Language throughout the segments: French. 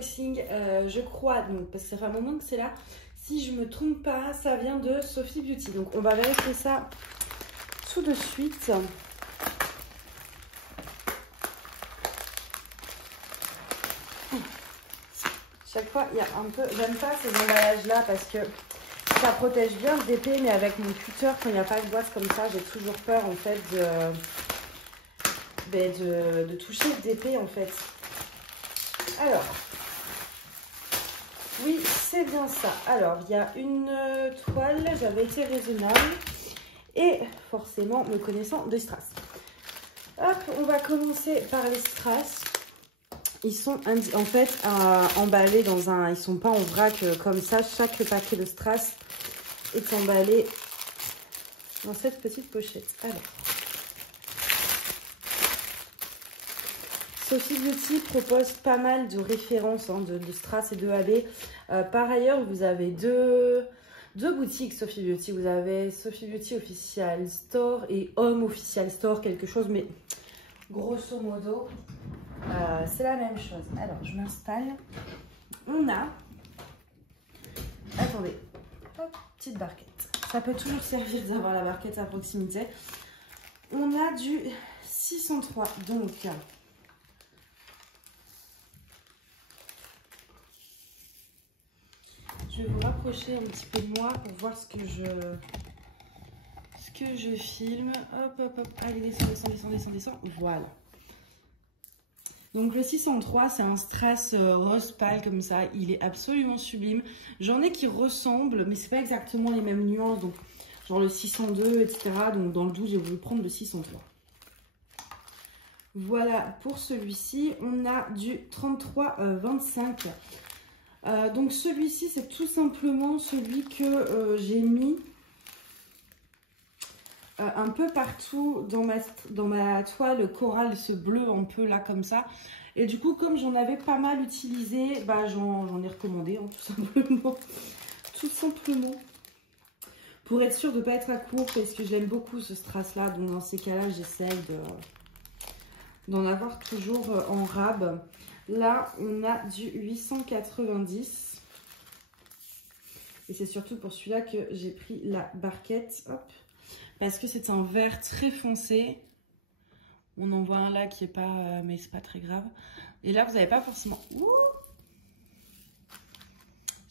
unboxing, je crois, donc, parce que ça fait un moment que c'est là. Si je me trompe pas, ça vient de Sophie Beauty. Donc on va vérifier ça tout de suite. Chaque fois, il y a un peu... J'aime pas ces emballages-là parce que ça protège bien d'épée, mais avec mon cutter, quand il n'y a pas de boîte comme ça, j'ai toujours peur en fait de toucher d'épée en fait. Alors, oui, c'est bien ça. Alors, il y a une toile, j'avais été raisonnable et forcément, me connaissant, des strass. Hop, on va commencer par les strass. Ils sont en fait emballés dans un... Ils sont pas en vrac comme ça. Chaque paquet de strass est emballé dans cette petite pochette. Alors, Sophie Beauty propose pas mal de références de strass et de AB. Par ailleurs, vous avez deux boutiques Sophie Beauty. Vous avez Sophie Beauty Official Store et Home Official Store, quelque chose, mais grosso modo, c'est la même chose. Alors, je m'installe. On a... Attendez. Hop, petite barquette. Ça peut toujours servir d'avoir la barquette à proximité. On a du 603. Donc, je vais vous rapprocher un petit peu de moi pour voir ce que je filme. Hop, hop, hop. Allez, descends. Voilà. Donc le 603, c'est un strass rose pâle comme ça. Il est absolument sublime. J'en ai qui ressemblent, mais c'est pas exactement les mêmes nuances. Donc genre le 602, etc. Donc dans le doute, j'ai voulu prendre le 603. Voilà pour celui-ci. On a du 33,25. Donc celui-ci, c'est tout simplement celui que j'ai mis un peu partout dans ma toile corail, ce bleu un peu là comme ça. Et du coup, comme j'en avais pas mal utilisé, bah, j'en ai recommandé tout simplement. Pour être sûr de ne pas être à court, parce que j'aime beaucoup ce strass là. Donc dans ces cas-là, j'essaye d'en avoir toujours en rab. Là, on a du 890. Et c'est surtout pour celui-là que j'ai pris la barquette. Hop. Parce que c'est un vert très foncé. On en voit un là qui est pas... mais c'est pas très grave. Et là, vous n'avez pas forcément...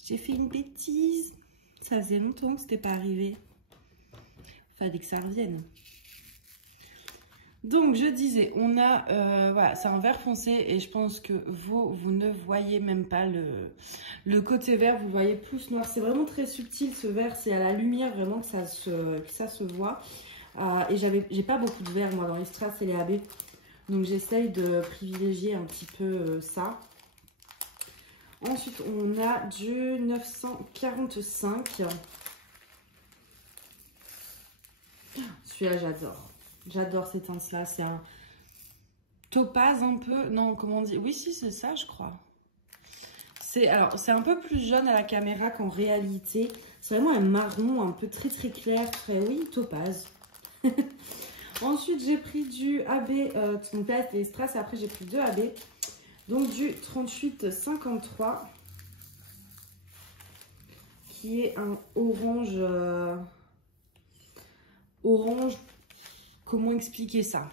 J'ai fait une bêtise. Ça faisait longtemps que c'était pas arrivé. Fallait que ça revienne. Donc, je disais, on a... voilà, c'est un vert foncé. Et je pense que vous ne voyez même pas le côté vert. Vous voyez plus noir. C'est vraiment très subtil ce vert. C'est à la lumière vraiment que ça se voit. Et j'ai pas beaucoup de vert moi dans les strass et les AB. Donc j'essaye de privilégier un petit peu ça. Ensuite on a du 945. Celui-là j'adore. J'adore ces teintes-là. C'est un topaz un peu. Non, comment on dit? Oui, si, c'est ça, je crois. Alors, c'est un peu plus jaune à la caméra qu'en réalité. C'est vraiment un marron un peu très très clair. Très, oui, topaz. Ensuite, j'ai pris du AB. Donc là, les strass. Après, j'ai pris deux AB. Donc, du 38,53. Qui est un orange. Orange. Comment expliquer ça?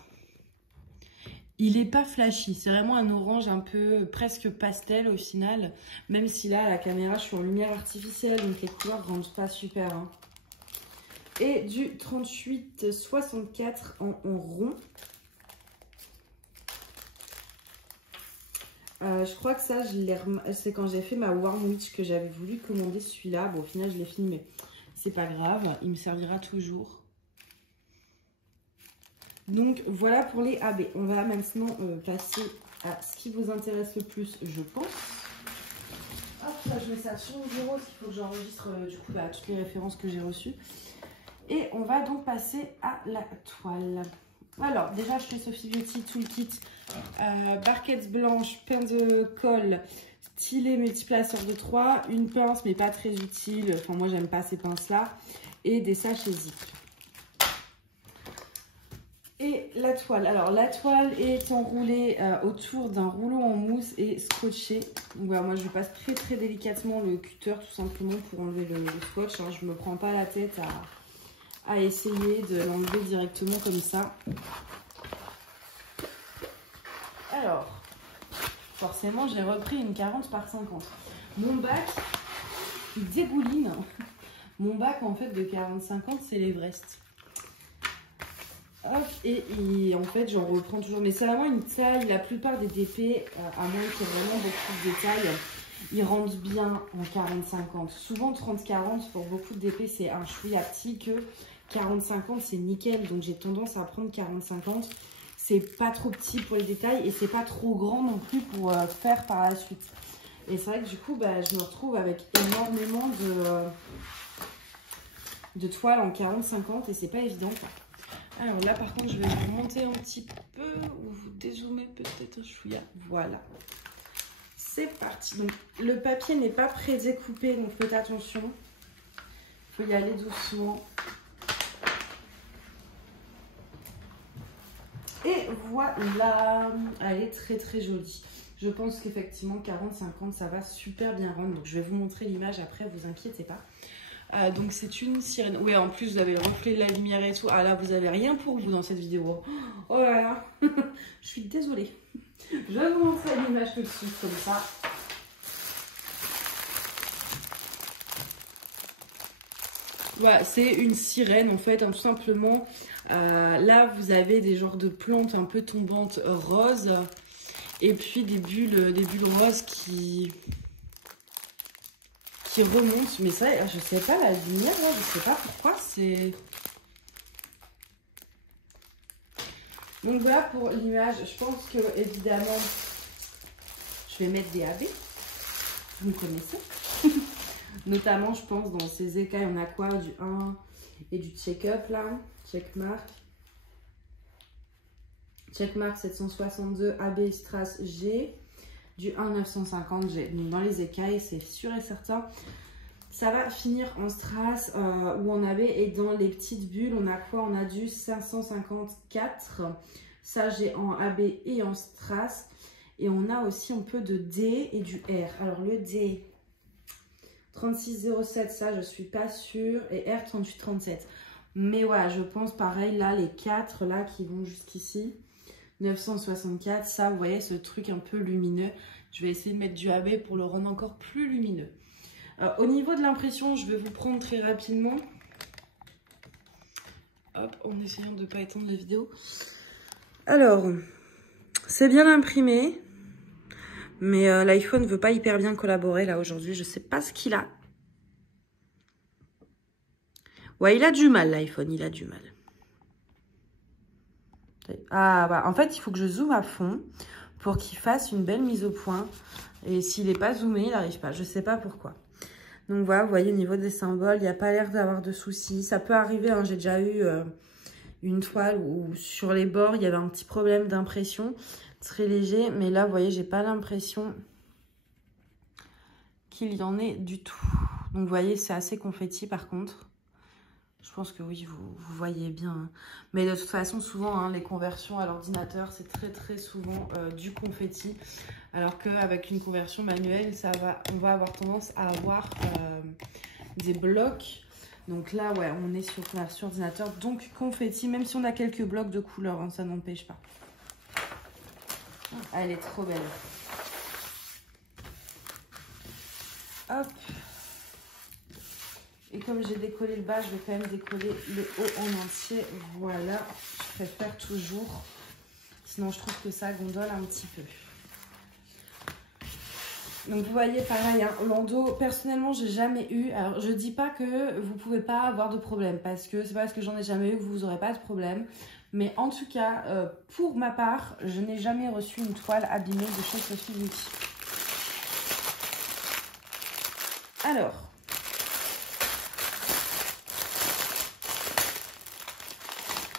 Il n'est pas flashy, c'est vraiment un orange un peu presque pastel au final. Même si là, à la caméra, je suis en lumière artificielle, donc les couleurs ne rendent pas super. Hein. Et du 38,64 en rond. Je crois que ça, c'est quand j'ai fait ma Warm Witch que j'avais voulu commander celui-là. Bon, au final, je l'ai fini, mais c'est pas grave, il me servira toujours. Donc voilà pour les AB. On va maintenant passer à ce qui vous intéresse le plus, je pense. Hop, ça, je mets ça sur mon bureau, parce qu'il faut que j'enregistre du coup là, toutes les références que j'ai reçues. Et on va donc passer à la toile. Alors déjà chez Sophie Beauty, tout le kit, barquette blanche, pain de colle, stylet multiplaceur de 3, une pince mais pas très utile, enfin moi j'aime pas ces pinces là, et des sachets zip. Et la toile. Alors la toile est enroulée autour d'un rouleau en mousse et scotché. Donc voilà, moi je passe très délicatement le cutter tout simplement pour enlever le scotch. Hein. Je ne me prends pas la tête à essayer de l'enlever directement comme ça. Alors, forcément j'ai repris une 40 par 50. Mon bac, il dégouline. Mon bac en fait de 40-50 c'est l'Everest. Hop, et en fait j'en reprends toujours, mais c'est vraiment une taille, la plupart des DP, à moins qu'il y ait vraiment beaucoup de détails, ils rentrent bien en 40-50. Souvent 30-40 pour beaucoup de DP c'est un chouïa petit, que 40-50 c'est nickel, donc j'ai tendance à prendre 40-50. C'est pas trop petit pour les détails et c'est pas trop grand non plus pour faire par la suite. Et c'est vrai que du coup bah, je me retrouve avec énormément de toiles en 40-50 et c'est pas évident. Alors là par contre je vais vous remonter un petit peu ou vous dézoomer peut-être un chouïa. Voilà. C'est parti. Donc le papier n'est pas pré-découpé donc faites attention. Il faut y aller doucement. Et voilà. Elle est très jolie. Je pense qu'effectivement 40-50 ça va super bien rendre. Donc je vais vous montrer l'image après, vous inquiétez pas. Donc c'est une sirène. Oui, en plus vous avez le reflet de la lumière et tout. Ah là, vous avez rien pour vous dans cette vidéo. Oh là là. Je suis désolée. Je vais vous montrer l'image tout de suite comme ça. Voilà, c'est une sirène en fait, hein, tout simplement. Là, vous avez des genres de plantes un peu tombantes roses. Et puis des bulles roses qui remonte, mais ça, je sais pas, la lumière, là, je sais pas pourquoi, c'est... Donc voilà pour l'image, je pense que, évidemment, je vais mettre des AB, vous me connaissez. Notamment, je pense, dans ces écailles, on a quoi? Du 1 et du check-up, là, checkmark. Checkmark 762, AB Strass G. Du 1 950 G. Donc dans les écailles, c'est sûr et certain. Ça va finir en strass ou en AB. Et dans les petites bulles, on a quoi? On a du 554. Ça, j'ai en AB et en strass. Et on a aussi un peu de D et du R. Alors le D, 3607, ça, je suis pas sûre. Et R, 3837. Mais voilà, je pense pareil, là, les 4 là qui vont jusqu'ici. 964, ça vous voyez ce truc un peu lumineux, je vais essayer de mettre du AB pour le rendre encore plus lumineux. Au niveau de l'impression, je vais vous prendre très rapidement, hop, en essayant de ne pas étendre la vidéo. Alors, c'est bien imprimé, mais l'iPhone ne veut pas hyper bien collaborer là aujourd'hui, je sais pas ce qu'il a. Ouais, il a du mal l'iPhone, il a du mal. Ah, bah, en fait, il faut que je zoome à fond pour qu'il fasse une belle mise au point. Et s'il n'est pas zoomé, il n'arrive pas. Je ne sais pas pourquoi. Donc voilà, vous voyez, au niveau des symboles, il n'y a pas l'air d'avoir de soucis. Ça peut arriver, hein, j'ai déjà eu une toile où sur les bords, il y avait un petit problème d'impression. Très léger, mais là, vous voyez, j'ai pas l'impression qu'il y en ait du tout. Donc vous voyez, c'est assez confetti par contre. Je pense que oui, vous voyez bien. Hein. Mais de toute façon, souvent, hein, les conversions à l'ordinateur, c'est très souvent du confetti. Alors qu'avec une conversion manuelle, on va avoir tendance à avoir des blocs. Donc là, ouais, on est sur conversion ordinateur. Donc confetti, même si on a quelques blocs de couleurs, hein, ça n'empêche pas. Elle est trop belle. Hop. Et comme j'ai décollé le bas, je vais quand même décoller le haut en entier. Voilà, je préfère toujours. Sinon, je trouve que ça gondole un petit peu. Donc, vous voyez, pareil, hein, Lando, personnellement, j'ai jamais eu... Alors, je dis pas que vous pouvez pas avoir de problème. Parce que c'est pas parce que j'en ai jamais eu que vous n'aurez pas de problème. Mais en tout cas, pour ma part, je n'ai jamais reçu une toile abîmée de chez Sophie Beauty. Alors...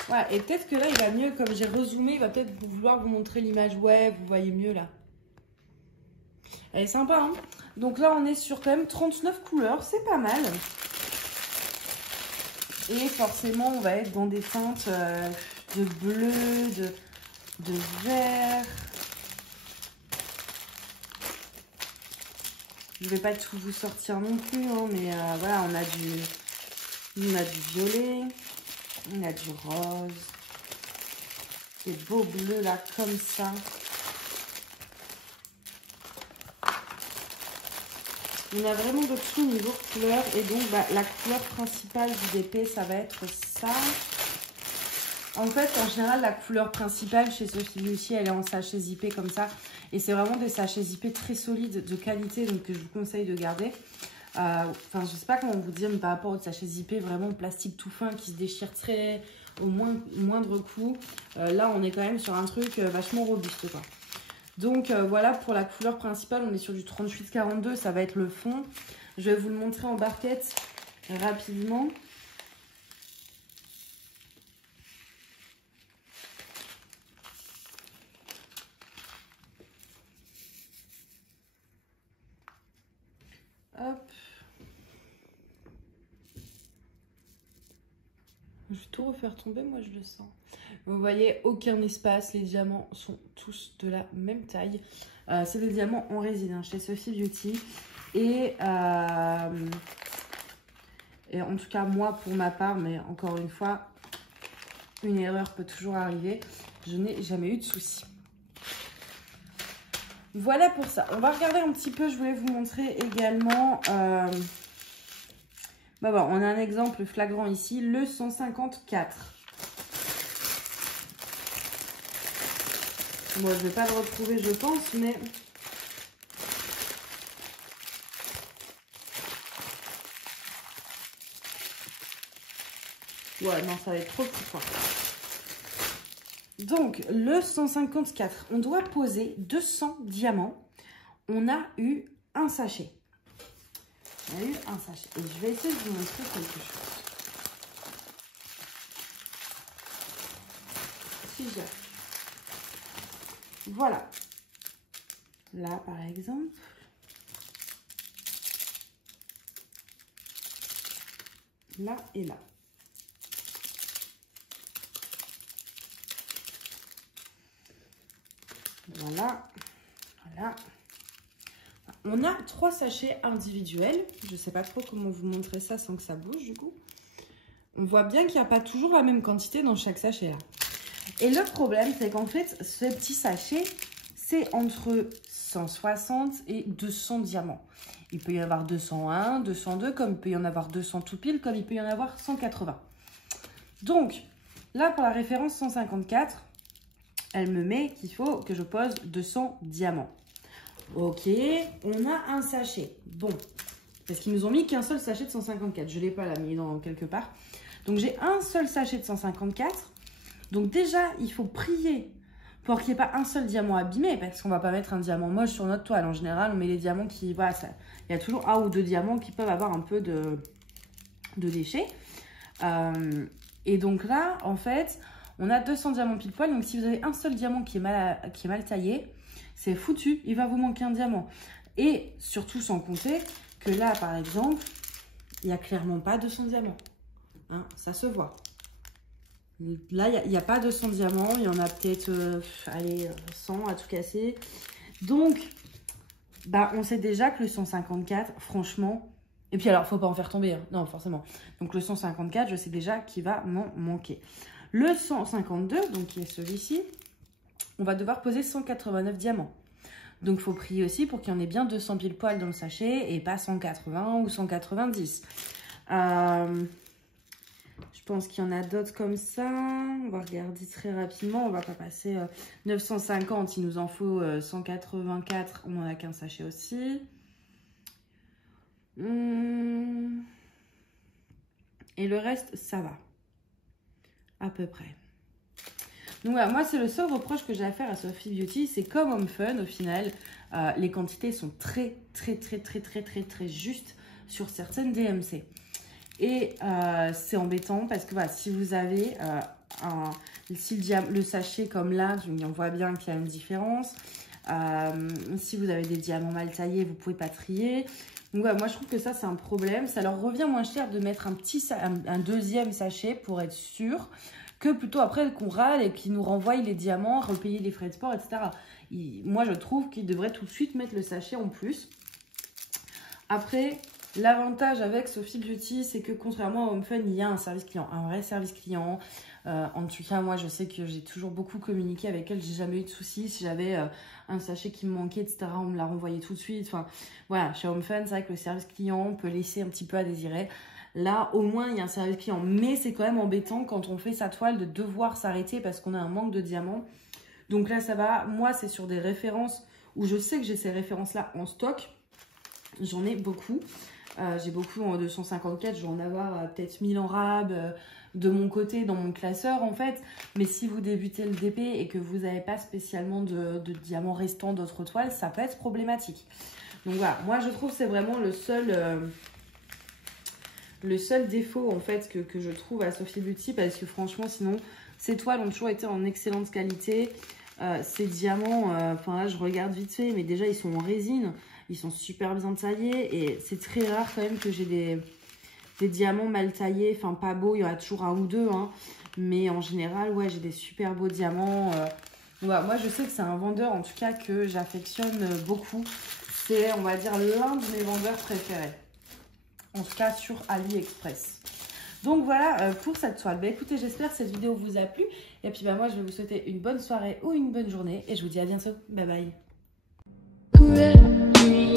Ouais, et peut-être que là, il va mieux, comme j'ai rezoomé, il va peut-être vouloir vous montrer l'image. Ouais, vous voyez mieux là. Elle est sympa, hein. Donc là, on est sur quand même 39 couleurs, c'est pas mal. Et forcément, on va être dans des teintes de bleu, de vert. Je vais pas tout vous sortir non plus, hein, mais voilà, on a du violet, on a du rose, des beaux bleus là, comme ça. On a vraiment de tout niveau couleur, et donc la couleur principale du DP, ça va être ça. En fait, en général, la couleur principale chez Sophie Beauty, elle est en sachet zippé comme ça. Et c'est vraiment des sachets zippés très solides, de qualité, donc que je vous conseille de garder. Enfin, je sais pas comment vous dire, mais par rapport aux sachets zippés, vraiment plastique tout fin qui se déchire très au moindre coup. Là, on est quand même sur un truc vachement robuste, quoi. Donc voilà, pour la couleur principale, on est sur du 38-42, ça va être le fond. Je vais vous le montrer en barquette rapidement. Hop. Je vais tout refaire tomber, moi je le sens. Vous voyez, aucun espace, les diamants sont tous de la même taille. C'est des diamants en résine hein, chez Sophie Beauty. Et en tout cas, moi pour ma part, mais encore une fois, une erreur peut toujours arriver. Je n'ai jamais eu de soucis. Voilà pour ça. On va regarder un petit peu, je voulais vous montrer également... Bon, on a un exemple flagrant ici, le 154. Moi, je ne vais pas le retrouver, je pense, mais... Ouais, non, ça va être trop fort. Donc, le 154, on doit poser 200 diamants. On a eu un sachet. On a eu un sachet. Et je vais essayer de vous montrer quelque chose. Si j'arrive. Voilà. Là, par exemple. Là et là. Voilà. Voilà. On a 3 sachets individuels. Je ne sais pas trop comment vous montrer ça sans que ça bouge du coup. On voit bien qu'il n'y a pas toujours la même quantité dans chaque sachet là. Et le problème, c'est qu'en fait, ce petit sachet, c'est entre 160 et 200 diamants. Il peut y avoir 201, 202, comme il peut y en avoir 200 tout pile, comme il peut y en avoir 180. Donc, là, pour la référence 154, elle me met qu'il faut que je pose 200 diamants. Ok, on a un sachet. Bon, parce qu'ils nous ont mis qu'un seul sachet de 154. Je ne l'ai pas là, mis dans quelque part. Donc, j'ai un seul sachet de 154. Donc, déjà, il faut prier pour qu'il n'y ait pas un seul diamant abîmé, parce qu'on ne va pas mettre un diamant moche sur notre toile. En général, on met les diamants qui... Voilà, il y a toujours 1 ou 2 diamants qui peuvent avoir un peu de déchets. Et donc là, en fait, on a 200 diamants pile poil. Donc, si vous avez un seul diamant qui est mal taillé, c'est foutu, il va vous manquer un diamant. Et surtout, sans compter que là, par exemple, il n'y a clairement pas 200 diamants. Hein, ça se voit. Là, il n'y a pas 200 diamants. Il y en a peut-être, allez, 100 à tout casser. Donc, on sait déjà que le 154, franchement... Et puis alors, il ne faut pas en faire tomber. Hein. Non, forcément. Donc, le 154, je sais déjà qu'il va m'en manquer. Le 152, donc qui est celui-ci, on va devoir poser 189 diamants. Donc, il faut prier aussi pour qu'il y en ait bien 200 pile poil dans le sachet et pas 180 ou 190. Je pense qu'il y en a d'autres comme ça. On va regarder très rapidement. On ne va pas passer 950. Il nous en faut 184. On n'en a qu'un sachet aussi. Et le reste, ça va. À peu près. Donc voilà, moi c'est le seul reproche que j'ai à faire à Sophie Beauty, c'est comme Home Fun au final, les quantités sont très justes sur certaines DMC. Et c'est embêtant parce que voilà, si vous avez le sachet comme là, on voit bien qu'il y a une différence. Si vous avez des diamants mal taillés, vous pouvez pas trier. Donc voilà, moi je trouve que ça c'est un problème. Ça leur revient moins cher de mettre un deuxième sachet pour être sûr que plutôt après qu'on râle et qu'ils nous renvoient les diamants, repayer les frais de sport, etc. Moi, je trouve qu'ils devraient tout de suite mettre le sachet en plus. Après, l'avantage avec Sophie Beauty, c'est que contrairement à Home Fun, il y a un service client, un vrai service client. En tout cas, moi, je sais que j'ai toujours beaucoup communiqué avec elle. J'ai jamais eu de soucis. Si j'avais un sachet qui me manquait, etc., on me l'a renvoyé tout de suite. Enfin, voilà, chez Home Fun, c'est vrai que le service client peut laisser un petit peu à désirer. Là, au moins, il y a un service client. Mais c'est quand même embêtant quand on fait sa toile de devoir s'arrêter parce qu'on a un manque de diamants. Donc là, ça va. Moi, c'est sur des références où je sais que j'ai ces références-là en stock. J'en ai beaucoup. J'ai beaucoup en 254. Je vais en avoir peut-être 1000 en rab de mon côté, dans mon classeur, en fait. Mais si vous débutez le DP et que vous n'avez pas spécialement de diamants restants d'autres toiles, ça peut être problématique. Donc voilà, moi, je trouve que c'est vraiment le seul défaut, en fait, que je trouve à Sophie Beauty. Parce que franchement, sinon, ces toiles ont toujours été en excellente qualité. Ces diamants, enfin là, je regarde vite fait, mais déjà, ils sont en résine. Ils sont super bien taillés et c'est très rare quand même que j'ai des diamants mal taillés. Enfin, pas beaux, il y en a toujours un ou deux. Hein. Mais en général, ouais, j'ai des super beaux diamants. Voilà, moi, je sais que c'est un vendeur, en tout cas, que j'affectionne beaucoup. C'est, on va dire, l'un de mes vendeurs préférés. En tout cas, sur AliExpress. Donc voilà pour cette toile. Bah, écoutez, j'espère que cette vidéo vous a plu. Et puis, bah, moi, je vais vous souhaiter une bonne soirée ou une bonne journée. Et je vous dis à bientôt. Bye bye.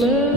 Love.